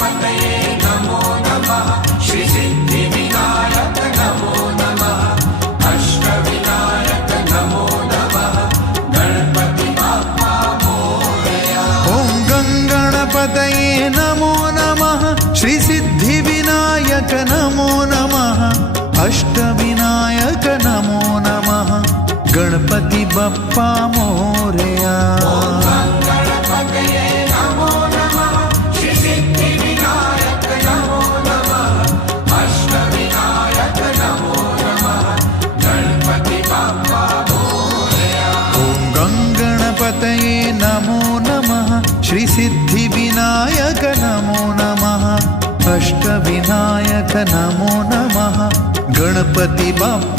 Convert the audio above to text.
नमो नमः श्री सिद्धिविनायक नमो नमः अष्टविनायक नमो नमः गणपति बाप्पा मोरया। ॐ गङ्गणपतये नमो नमः श्री सिद्धिविनायक नमो नमः अष्टविनायक नमो नमः गणपति बाप्पा मोरया। नमो नमः श्री सिद्धिविनायक नमो नमः अष्टविनायक नमो नमः गणपति बाप्पा